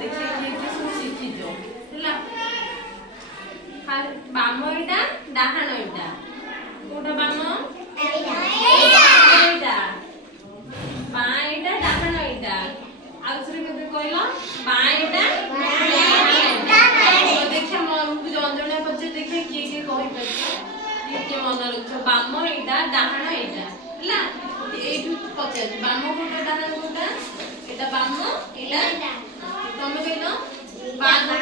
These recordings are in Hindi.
देखिए ये सब सीखी जो हला बाम एटा डाहाण एटा कोटा बाम एटा बा एटा डाहाण एटा आउसरे केते कहला बा एटा तो देखिए हमहु जंजणा पछे देखिए की कहि परछ के मन रख बाम एटा डाहाण एटा हला एठु पछे बाम कोटा डाहाण कोटा एटा बाम एटा तमे कहलो बा तमे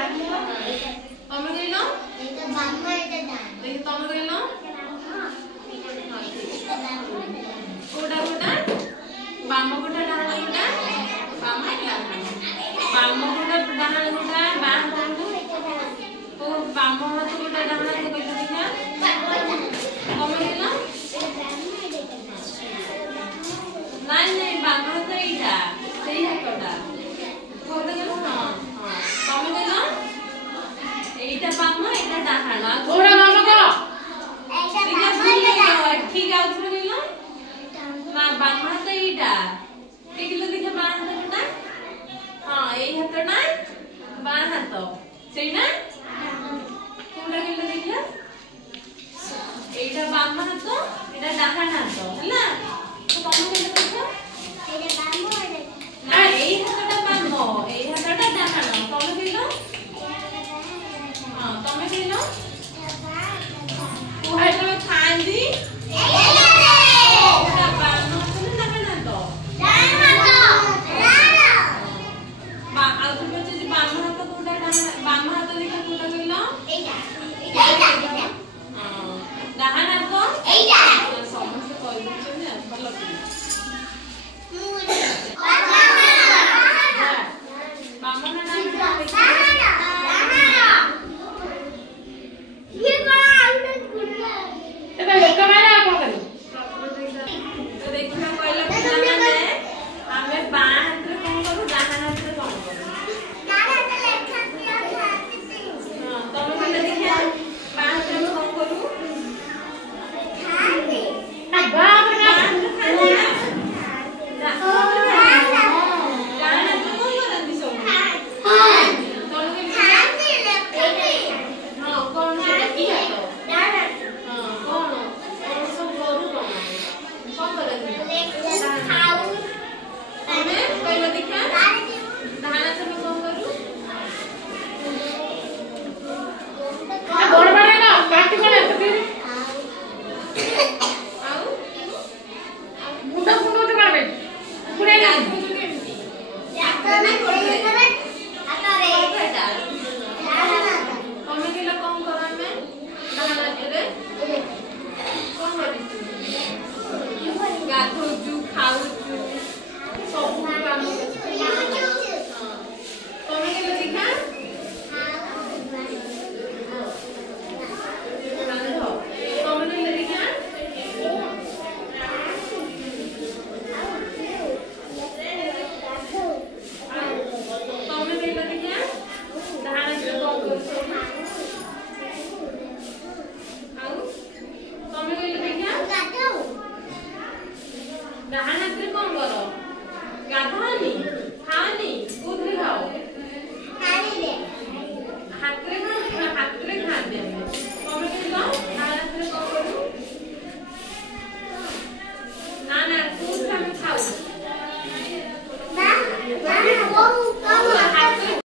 कहलो एटा बाम एटा डाहाण देखि तमे कहलो कोटा कोटा बाम कोटा डाहाण कोटा बाम एटा बाम कोटा डाहाण कोटा बा हाथ को बाम हाथ कोटा डाहाण को कहलो देखा तमे कहलो नहीं नहीं बाम हाथ एटा सही हाथटा कोटा कहलो हां तमे कहलो एटा बाम एटा डाहाण थोड़ा बाम को एटा बाम एटा डाहाण ठीक है उधर कहलो ना बाम हाथ एटा देखलो देखा बा हाथ कोटा हां एई हाथ ना बा हाथ सही ना